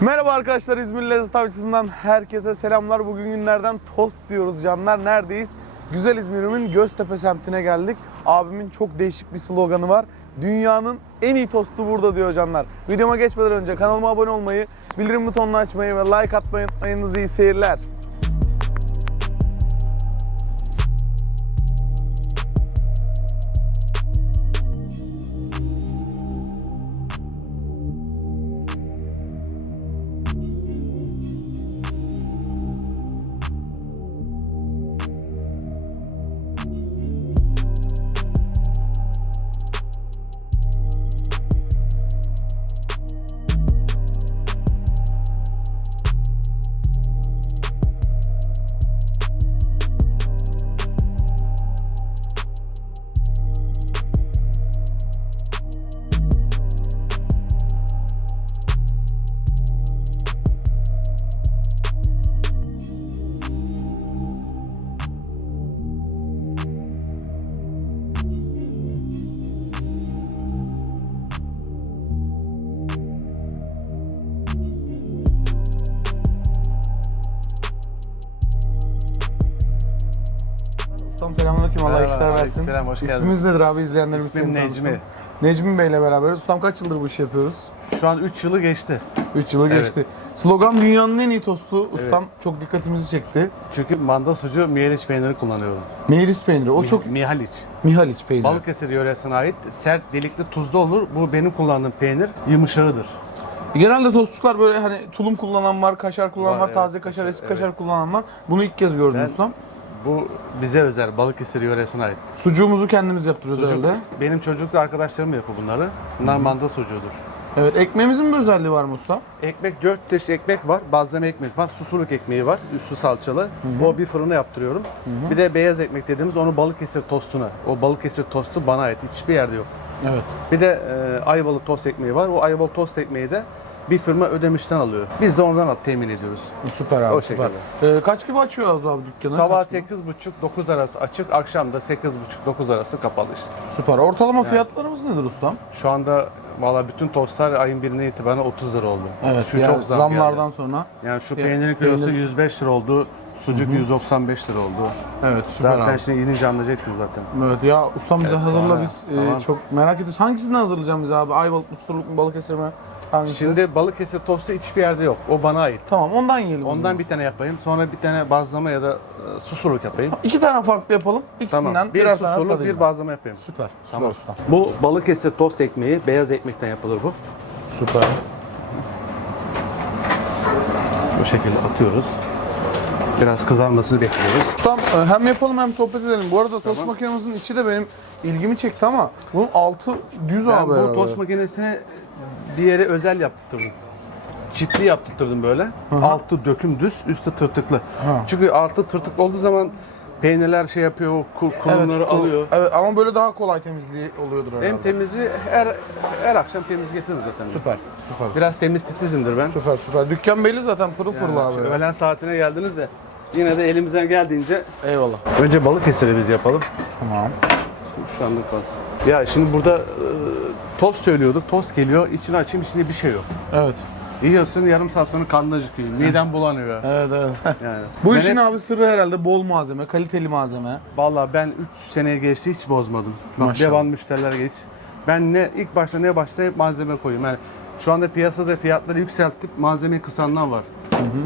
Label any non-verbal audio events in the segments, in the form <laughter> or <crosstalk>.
Merhaba arkadaşlar İzmir Lezzet Avcısı'ndan herkese selamlar. Bugün günlerden tost diyoruz canlar. Neredeyiz? Güzel İzmir'imin Göztepe semtine geldik. Abimin çok değişik bir sloganı var. Dünyanın en iyi tostu burada diyor canlar. Videoma geçmeden önce kanalıma abone olmayı, bildirim butonunu açmayı ve like atmayı unutmayınız. iyi seyirler. İşler versin. aleykümselam, hoş geldin. İsmimiz nedir abi? İzleyenlerimiz İsmim seni Necmi. tanısın. Necmi Bey'le beraberiz. Ustam kaç yıldır bu işi yapıyoruz? Şu an 3 yılı geçti. 3 yılı Evet. geçti. Slogan dünyanın en iyi tostu. Ustam çok dikkatimizi çekti. Çünkü manda sucuğu Mihaliç peyniri kullanıyorum. Meyris peyniri. O Mi- çok Mihaliç. Mihaliç peyniri. Balıkesir yöresine ait sert delikli tuzlu olur. Bu benim kullandığım peynir yumuşağıdır. Genelde tostçular böyle hani tulum kullanan var, kaşar kullanan var, Var, evet. taze kaşar, eski Evet. kaşar kullanan var. Bunu ilk kez gördüm Ben- ustam. Bu bize özel Balıkesir yöresine ait. Sucuğumuzu kendimiz yaptırıyoruz Sucuk, herhalde. benim çocukluk arkadaşlarım yapıyor bunları. Bunlar manda sucuğudur. Evet, ekmeğimizin bir özelliği var mı usta? Ekmek, dört çeşit ekmek var. Bazlama ekmek var. Susurluk ekmeği var. Üstü salçalı. O bir fırına yaptırıyorum. Bir de beyaz ekmek dediğimiz onu Balıkesir tostuna. O Balıkesir tostu bana ait. Hiçbir yerde yok. Evet. Bir de e, Ayvalık tost ekmeği var. O Ayvalık tost ekmeği de bir firma ödemişten alıyor. Biz de oradan temin ediyoruz. Süper abi, O süper. Ee, kaç gibi açıyoruz abi dükkanı? Sabah Kaç gibi? 8.30-9 arası açık, akşam da 8.30-9 arası kapalı işte. Süper. Ortalama fiyatlarımız nedir ustam? Şu anda valla bütün tostlar ayın birine itibaren 30 lira oldu. Evet, Şu ya çok zam zamlardan geldi. sonra. Yani şu peynirin kilosu peynir- 105 lira oldu. Sucuk 195 lira oldu. Evet, süper Zaten abi. şimdi inince anlayacaksınız zaten. Evet ya ustam bize hazırla sonra- biz e, tamam. çok merak ediyoruz. Hangisinden hazırlayacağım bize abi? Ayvalık mı, Susurluk mu, Balıkesir mi? Hangisi? Şimdi Balıkesir tostu hiçbir yerde yok. O bana ait. Tamam ondan yiyelim. o Ondan zaman. bir tane yapayım. Sonra bir tane bazlama ya da e, susurluk yapayım. İki tane farklı yapalım. İkisinden Tamam. Bir birer tane susurluk, tadayım bir ben. bazlama yapayım. Süper. Süper Tamam. ustam. Bu Balıkesir tost ekmeği, beyaz ekmekten yapılır bu. Süper. Bu şekilde atıyoruz. Biraz kızarmasını bekliyoruz. Ustam e, hem yapalım hem sohbet edelim. Bu arada tost makinemizin içi de benim ilgimi çekti ama bunun altı düz Ben abi bu herhalde. tost makinesini bir yere özel yaptırdım. Çipli yaptırdım böyle. Altı döküm düz, üstü tırtıklı. Çünkü altı tırtıklı olduğu zaman peynirler şey yapıyor, o ku- kurumları bu- alıyor. Evet ama böyle daha kolay temizliği oluyordur herhalde. Hem temizi her her akşam temiz getiriyorum zaten. Süper. Süper. Biraz temiz titizimdir ben. Süper süper. Dükkan belli zaten pırıl pırıl Yani abi. şu öğlen saatine geldiniz de yine de elimizden geldiğince Eyvallah. önce Balıkesir'i biz yapalım. Tamam. Şu anda kalsın. Ya şimdi burada e, tost söylüyorduk. Tost geliyor. içini açayım içinde bir şey yok. Evet. Yiyorsun yarım saat sonra karnın acıkıyor. Miden bulanıyor. Evet evet. Yani. <laughs> Bu Ben işin hep- abi sırrı herhalde bol malzeme, kaliteli malzeme. Vallahi ben 3 seneye geçti hiç bozmadım. Bak Maşallah. devam müşteriler geç. Ben ne ilk başta ne başta hep malzeme koyuyorum. Yani şu anda piyasada fiyatları yükseltip malzemeyi kısanlar var.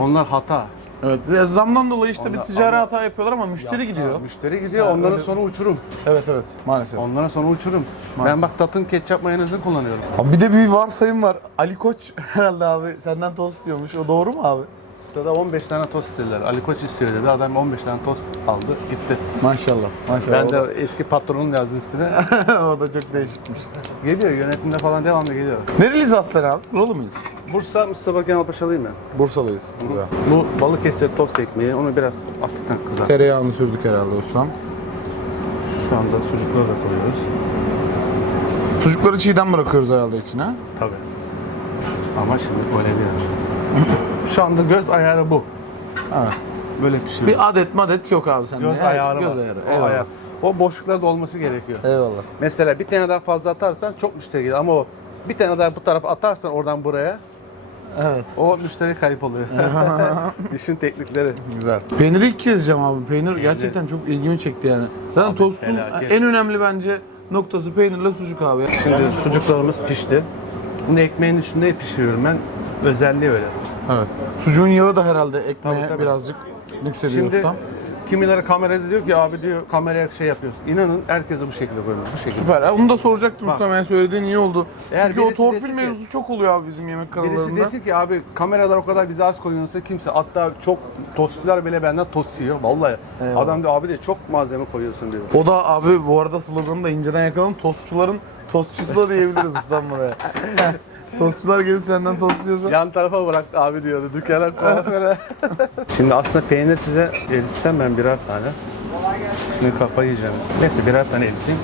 Onlar hata. Evet. ya Zamdan dolayı işte bir Onlar- ticari ama- hata yapıyorlar ama müşteri gidiyor. Müşteri gidiyor. Ha, ondan öyle- sonra uçurum. Evet evet maalesef. Ondan sonra uçurum. Maalesef. Ben bak Tat'ın ketçap mayonezini kullanıyorum. Abi bir de bir varsayım var. Ali Koç <laughs> herhalde abi senden tost diyormuş. O doğru mu abi? Stada 15 tane tost istediler. Ali Koç istiyor dedi. Adam 15 tane tost aldı gitti. Maşallah. Maşallah. Ben de eski patronun yazdım üstüne. <laughs> o da çok değişikmiş. geliyor yönetimde falan devamlı geliyor. Nereliyiz aslen abi? Buralı mıyız? Bursa Mustafa Kemal Paşalıyım ben. Bursalıyız. Güzel. Bu Balıkesir tost ekmeği onu biraz hafiften kızar. Tereyağını sürdük herhalde ustam. Şu anda sucukları da koyuyoruz. Sucukları çiğden bırakıyoruz herhalde içine. Tabii. Ama şimdi değil. Şu anda göz ayarı bu. Evet. Böyle pişiyor. Bir adet madet yok abi sende. göz ayarı Göz var. ayarı. O, Eyvallah. ayar. o boşluklarda olması gerekiyor. Eyvallah. Mesela bir tane daha fazla atarsan çok müşteri gelir ama o bir tane daha bu tarafa atarsan oradan buraya Evet. O müşteri kayıp oluyor. <laughs> <laughs> İşin teknikleri. Güzel. Peyniri ilk kez yiyeceğim abi. Peynir gerçekten çok ilgimi çekti yani. Zaten tostun felaket. en önemli bence noktası peynirle sucuk abi. Şimdi sucuklarımız pişti. Bunu ekmeğin üstünde pişiriyorum ben. Özelliği öyle. Evet. Sucuğun yağı da herhalde ekmeğe Tabii, tabii. birazcık nüksediyor Şimdi ustam. kimileri kamerada diyor ki abi diyor kameraya şey yapıyorsun. İnanın herkese bu şekilde koyuyoruz. Bu şekilde. Süper. Ha, Onu da soracaktım ustam yani söylediğin iyi oldu. Eğer Çünkü o birisi torpil desin ki- mevzusu çok oluyor abi bizim yemek Birisi kanallarında. desin ki abi kameralar o kadar bize az koyuyorsa kimse hatta çok tostçular bile benden tost yiyor. Vallahi adam diyor abi de çok malzeme koyuyorsun diyor. O da abi bu arada sloganı da inceden yakalım. Tostçuların tostçusu da diyebiliriz ustam buraya. <laughs> Tostçular gelip senden tost yiyorsa. Yan tarafa bırak abi diyordu dükkana kuaföre. <laughs> Şimdi aslında peynir size eritsem ben birer tane. Şimdi kafayı yiyeceğim. Neyse birer tane eriteyim.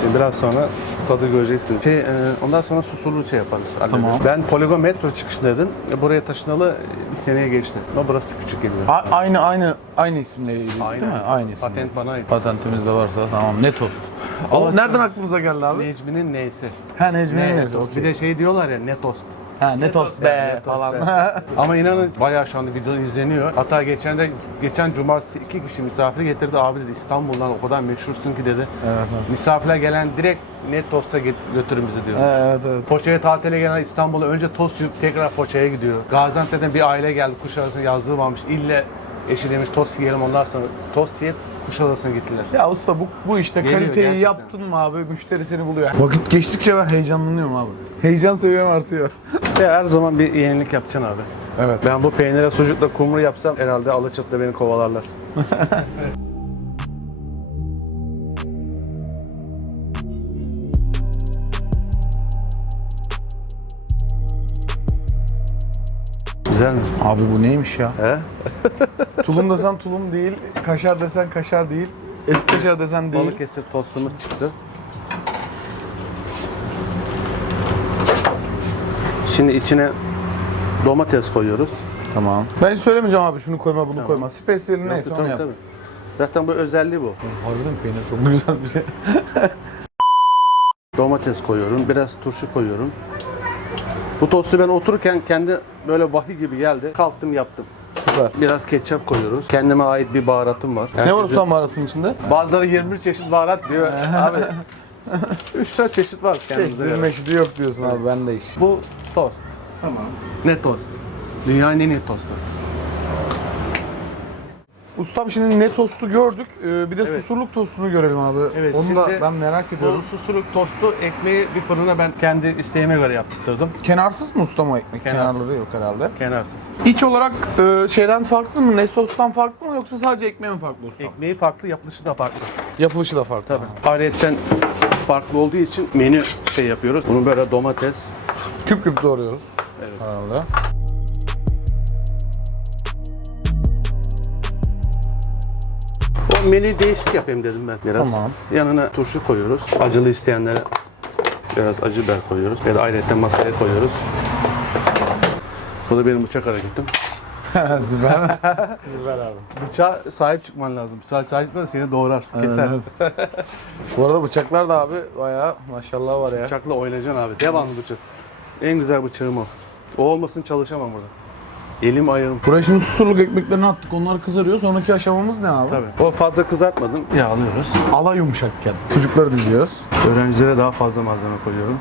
Şimdi biraz sonra tadı göreceksiniz. Şey, e, ondan sonra susurlu şey yaparız. Tamam. Ben Poligon Metro çıkışındaydım. Buraya taşınalı bir seneye geçti. Ama burası küçük geliyor. A- aynı aynı aynı isimle ilgili değil mi? Aynı isim. Patent bana ait. Patentimiz de varsa tamam ne tost. Allah- nereden aklınıza geldi abi? Necmi'nin neyse. Ha Necmi'nin Ne neyse. tost. okey. Bir de şey diyorlar ya ne tost. Ha ne tost be Ne tost falan. be. <laughs> Ama inanın bayağı şu anda video izleniyor. Hatta geçen de geçen cumartesi iki kişi misafir getirdi. Abi dedi İstanbul'dan o kadar meşhursun ki dedi. evet, evet. Misafirler gelen direkt net tosta götürün bizi diyor. Evet evet. Foça'ya tatile gelen İstanbul'a önce tost yiyip tekrar Foça'ya gidiyor. Gaziantep'ten bir aile geldi. Kuşadası'na yazlığı varmış. İlle eşi demiş tost yiyelim ondan sonra tost yiyip Kuşadası'na gittiler. Ya usta bu, bu işte Geliyor kaliteyi gerçekten. yaptın mı abi müşteri seni buluyor. Vakit geçtikçe ben heyecanlanıyorum abi. Heyecan seviyem artıyor. Ya her zaman bir yenilik yapacaksın abi. Evet. Ben bu peynire sucukla kumru yapsam herhalde Alaçatı'da beni kovalarlar. <laughs> Güzel mi? Abi bu neymiş ya? He? <laughs> tulum desen tulum değil, kaşar desen kaşar değil, eski kaşar desen değil. Balıkesir tostumuz çıktı. Şimdi içine domates koyuyoruz. Tamam. Ben hiç söylemeyeceğim abi şunu koyma bunu Tamam. koyma. Spesiyeli neyse onu Tabii, yap. tabii. Zaten bu özelliği bu. Harbiden peynir çok güzel bir şey. <laughs> Domates koyuyorum, biraz turşu koyuyorum. Bu tostu ben otururken kendi böyle vahiy gibi geldi. Kalktım yaptım. Süper. Biraz ketçap koyuyoruz. Kendime ait bir baharatım var. Ne var ustam baharatın içinde? Bazıları 21 çeşit baharat diyor. abi 3 4 çeşit var kendimizde. Çeşitli meşidi yok diyorsun abi ben de iş. Bu tost. Tamam. Ne tost? Dünyanın en iyi tostu. Ustam şimdi ne tostu gördük. Ee, bir de Evet. susurluk tostunu görelim abi. Evet, Onu da şimdi ben merak ediyorum. Bu susurluk tostu ekmeği bir fırına ben kendi isteğime göre yaptırdım. Kenarsız mı ustam o ekmek? Kenarsız. Kenarları yok herhalde. Kenarsız. İç olarak e, şeyden farklı mı? Ne sostan farklı mı yoksa sadece ekmeği mi farklı ustam? Ekmeği farklı, yapılışı da farklı. Yapılışı da farklı. Tabii. Ayrıyeten farklı olduğu için menü şey yapıyoruz. Bunu böyle domates, Küp küp doğruyoruz. Evet. Herhalde. Menü değişik yapayım dedim ben biraz. Tamam. Yanına turşu koyuyoruz. Acılı isteyenlere biraz acı biber koyuyoruz. Ya da ayrıca masaya koyuyoruz. Bu da benim bıçak hareketim. <laughs> Süper. <laughs> Süper abi. Bıçağa sahip çıkman lazım. Bıçağa sahip çıkman seni doğrar, keser. Evet. Bu arada bıçaklar da abi bayağı maşallah var ya. Bıçakla oynayacaksın abi. Devamlı bıçak. En güzel bıçağım o. O olmasın çalışamam burada. Elim ayağım. Buraya şimdi susurluk ekmeklerini attık. Onlar kızarıyor. Sonraki aşamamız ne abi? Tabii. O fazla kızartmadım. Yağlıyoruz. Ala yumuşakken. Sucukları diziyoruz. Öğrencilere daha fazla malzeme koyuyorum.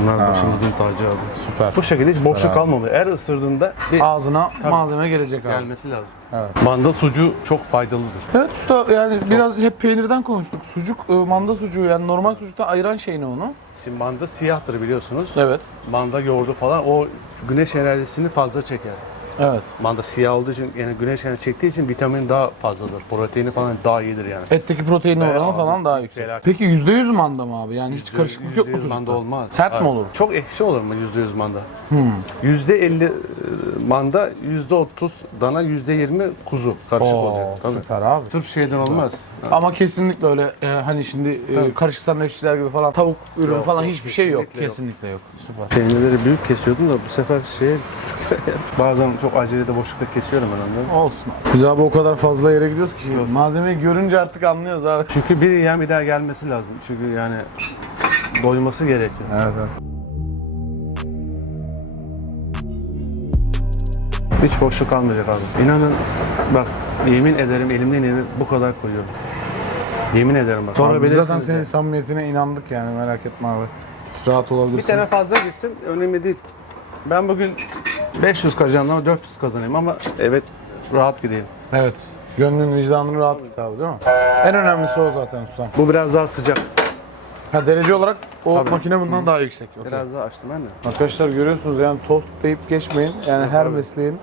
Bunlar başımızın tacı abi. Süper. Bu şekilde hiç boşluk abi. kalmamalı. Her ısırdığında bir Ağzına malzeme gelecek abi. gelmesi lazım. Evet. Manda sucuğu çok faydalıdır. Evet usta yani biraz hep peynirden konuştuk. Sucuk, e, manda sucuğu yani normal sucuktan ayıran şey ne onu? Şimdi manda siyahtır biliyorsunuz. Evet. Manda yoğurdu falan o güneş enerjisini fazla çeker. Evet. Manda siyah olduğu için yani güneş enerjisi çektiği için vitamin daha fazladır. Proteini falan daha iyidir yani. Etteki protein oranı abi, falan daha yüksek. felaket. Peki %100 manda mı abi? Yani hiç karışıklık yok mu %100 sucukta? manda olmaz. Sert mi olur? Çok ekşi olur mu %100 manda? Hmm. %50 e, manda, %30 dana, %20 kuzu karışık Oo, olacak. Tabii. süper abi. Sırf şeyden olmaz. Ama kesinlikle öyle e, hani şimdi e, karışık sandviççiler gibi falan tavuk ürün Yok, falan yok, hiçbir şey yok. kesinlikle yok. Süper. Peynirleri büyük kesiyordum da bu sefer şeye küçük. <laughs> Bazen çok acelede boşlukta kesiyorum ben onları. Olsun abi. Biz abi o kadar fazla yere gidiyoruz ki şimdi. Malzemeyi görünce artık anlıyoruz abi. Çünkü biri yiyen bir daha gelmesi lazım. Çünkü yani doyması gerekiyor. Evet. evet. Hiç boşluk kalmayacak abi. İnanın bak yemin ederim elimden elini bu kadar koyuyorum. Yemin ederim bak. Abi biz zaten senin de. samimiyetine inandık yani merak etme abi. Hiç rahat Bir olabilirsin. tane fazla gitsin önemli değil. Ben bugün 500 kazanacağım ama 400 kazanayım ama evet rahat gideyim. Evet. Gönlün vicdanın rahat kitabı değil mi? En önemlisi o zaten ustam. Bu biraz daha sıcak. Ha derece olarak o Tabii. makine bundan daha yüksek. Okey. Biraz daha açtım ben de. Arkadaşlar görüyorsunuz yani tost deyip geçmeyin. Yani her mesleğin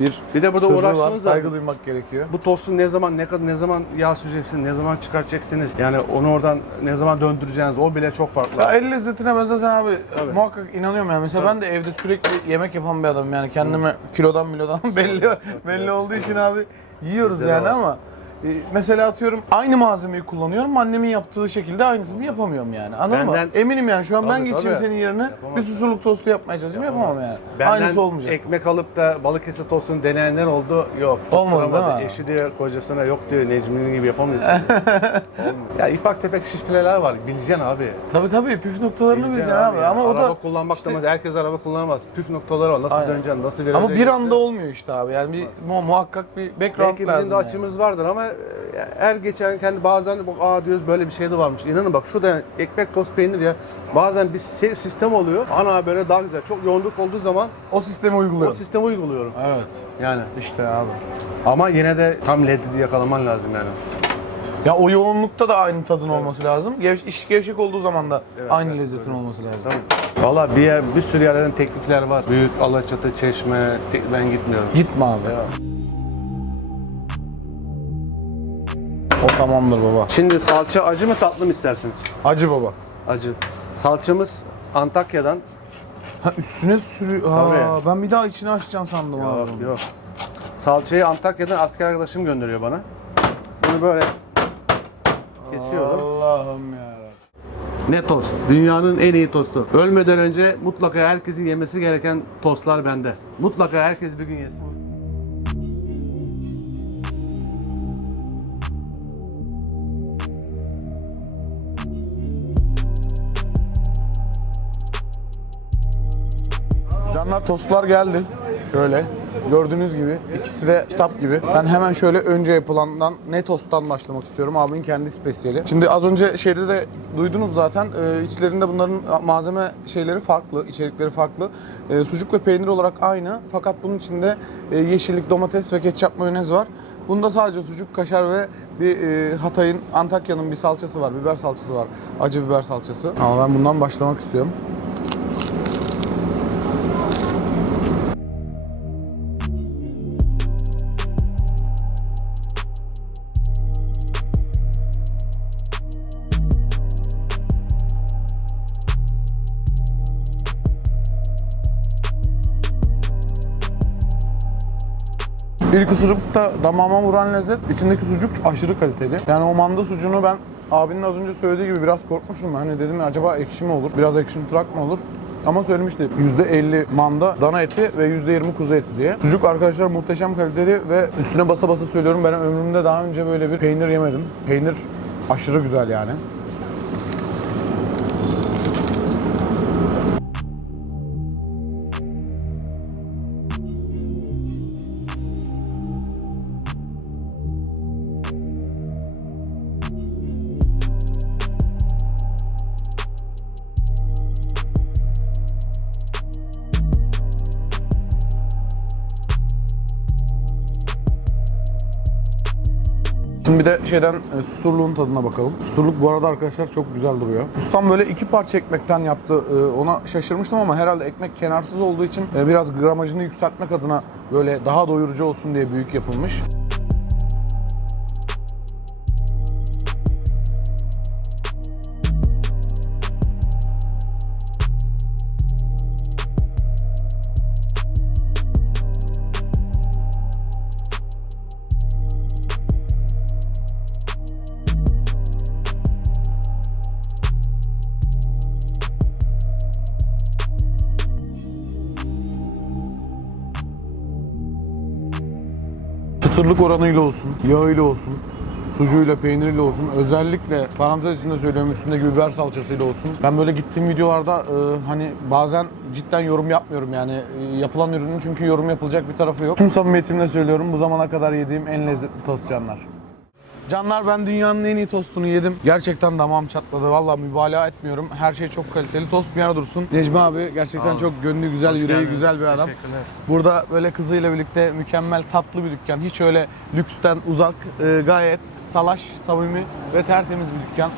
bir, Bir de burada sırrı var. Saygı duymak gerekiyor. Bu tostu ne zaman ne kadar ne zaman yağ süreceksin, ne zaman çıkartacaksınız. Yani onu oradan ne zaman döndüreceğiniz o bile çok farklı. Ya el lezzetine ben zaten abi Tabii. muhakkak inanıyorum yani. Mesela ben de evde sürekli yemek yapan bir adamım yani kendime kilodan milodan <laughs> belli belli olduğu için abi yiyoruz Bizde de yani ama mesela atıyorum aynı malzemeyi kullanıyorum annemin yaptığı şekilde aynısını yapamıyorum yani. Anladın mı? Benden- Eminim yani şu an ben Tabii, geçeyim tabii. senin yerine bir susurluk tostu yapmaya çalışayım yapamam yani. Benden Aynısı olmayacak. ekmek alıp da Balıkesir tostunu deneyenler oldu. Yok. Olmadı, tutturamadı. değil mi? Eşi diyor kocasına yok diyor Necmi'nin gibi yapamıyorsun. <laughs> Olmuyor. ya ufak tefek şişpileler var. Bileceksin abi. Tabii tabii püf noktalarını bileceksin abi. Ama o araba da kullanmak işte- da herkes araba kullanamaz. Püf noktaları var. Nasıl Aynen. döneceksin, nasıl vereceksin. ama bir anda olmuyor işte abi. Yani bir mu- muhakkak bir background Belki lazım. bizim de yani. açımız vardır ama e, her geçen kendi bazen bu aa diyoruz böyle bir şey de varmış. İnanın bak şurada ekmek tost peynir ya bazen bir si- sistem oluyor. Ana böyle daha güzel. Çok yoğunluk olduğu zaman O sistemi o uyguluyor. sistemi uyguluyorum. Evet. Yani İşte abi. ama yine de tam lezzeti yakalaman lazım yani. Ya o yoğunlukta da aynı tadın olması lazım. Gev, iş gevşek olduğu zaman da Evet, aynı evet, lezzetin olması lazım. Valla bir yer, bir sürü yerlerin teklifler var. Büyük Alaçatı, Çeşme, ben gitmiyorum. Gitme abi. O tamamdır baba. Şimdi salça acı mı tatlı mı istersiniz? Acı baba. Acı. Salçamız Antakya'dan. Ha üstüne sürüyor. Aa, Tabii. ben bir daha içini açacaksın sandım abi. Yok yok. Salçayı Antakya'dan asker arkadaşım gönderiyor bana. Bunu böyle kesiyorum. Allah'ım ya. Ne tost? Dünyanın en iyi tostu. Ölmeden önce mutlaka herkesin yemesi gereken tostlar bende. Mutlaka herkes bir gün yesin. Canlar tostlar geldi. Şöyle. Gördüğünüz gibi ikisi de kitap gibi. Ben hemen şöyle önce yapılandan ne tosttan başlamak istiyorum. Abimin kendi spesiyeli. Şimdi az önce şeyde de duydunuz zaten. e, içlerinde bunların malzeme şeyleri farklı, içerikleri farklı. E, sucuk ve peynir olarak aynı. Fakat bunun içinde e, yeşillik, domates ve ketçap mayonez var. Bunda sadece sucuk, kaşar ve bir Hatay'ın, Antakya'nın bir salçası var. Biber salçası var. Acı biber salçası. Ama ben bundan başlamak istiyorum. İlk ısırıkta damağıma vuran lezzet, içindeki sucuk aşırı kaliteli. Yani o manda sucuğunu ben abinin az önce söylediği gibi biraz korkmuştum. Hani dedim acaba ekşi mi olur, biraz ekşi trak mı olur? Ama söylemişti %50 manda dana eti ve %20 kuzu eti diye. Sucuk arkadaşlar muhteşem kaliteli ve üstüne basa basa söylüyorum ben ömrümde daha önce böyle bir peynir yemedim. Peynir aşırı güzel yani. Şimdi bir de şeyden e, susurluğun tadına bakalım. Susurluk bu arada arkadaşlar çok güzel duruyor. Ustam böyle iki parça ekmekten yaptı. E, Ona şaşırmıştım ama herhalde ekmek kenarsız olduğu için e, biraz gramajını yükseltmek adına böyle daha doyurucu olsun diye büyük yapılmış. Çıtırlık oranıyla olsun, yağıyla olsun. Sucuğuyla, peyniriyle olsun. Özellikle parantez içinde söylüyorum üstünde biber salçasıyla olsun. Ben böyle gittiğim videolarda e, hani bazen cidden yorum yapmıyorum yani e, yapılan ürünün çünkü yorum yapılacak bir tarafı yok. Tüm samimiyetimle söylüyorum bu zamana kadar yediğim en lezzetli tost canlar. Canlar ben dünyanın en iyi tostunu yedim. Gerçekten damağım çatladı. Vallahi mübalağa etmiyorum. Her şey çok kaliteli. Tost bir yana dursun. Necmi abi gerçekten çok gönlü güzel, yüreği güzel bir adam. Teşekkürler. Burada böyle kızıyla birlikte mükemmel tatlı bir dükkan. Hiç öyle lüksten uzak, e, gayet salaş, samimi ve tertemiz bir dükkan.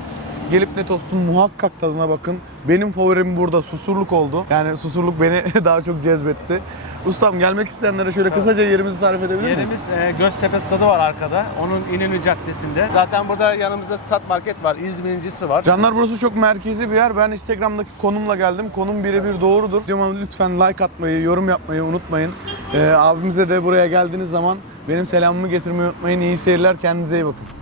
Gelip ne tostun muhakkak tadına bakın. Benim favorim burada susurluk oldu. Yani susurluk beni <laughs> daha çok cezbetti. Ustam gelmek isteyenlere şöyle kısaca yerimizi tarif edebilir miyiz? Yerimiz e, Göztepe stadı var arkada. Onun İnönü Caddesi'nde. Zaten burada yanımızda Stat Market var. İzmir'incisi var. Canlar burası çok merkezi bir yer. Ben Instagram'daki konumla geldim. Konum birebir doğrudur. Videoma lütfen like atmayı, yorum yapmayı unutmayın. Ee, abimize de buraya geldiğiniz zaman benim selamımı getirmeyi unutmayın. İyi seyirler, kendinize iyi bakın.